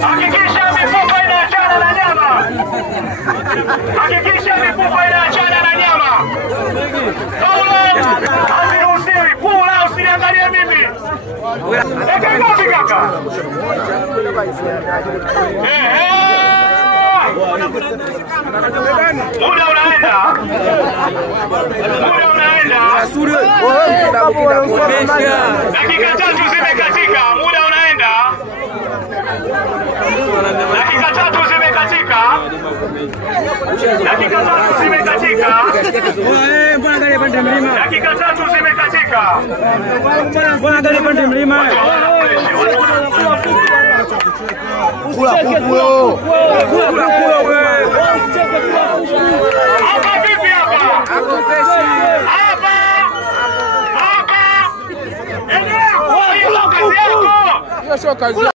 Hakikisha mifupa inaachana na nyama. Hakikisha mifupa inaachana na nyama. Paulo, haziruhusiwi. Kula, usiniangalie mimi. Eka ngapi kaka? Muda unaenda. Muda unaenda. Dakika 3 zimekatika. Muda unaenda. Dakika 3 zimekatika. Dakika 3 zimekatika. Mbona angalia pande mlima? Dakika 3 zimekatika. Mbona angalia pande mlima? Kula kuku. Hapa vipi hapa? Hapa. Hapa. Endelea. Hiyo kazi yako.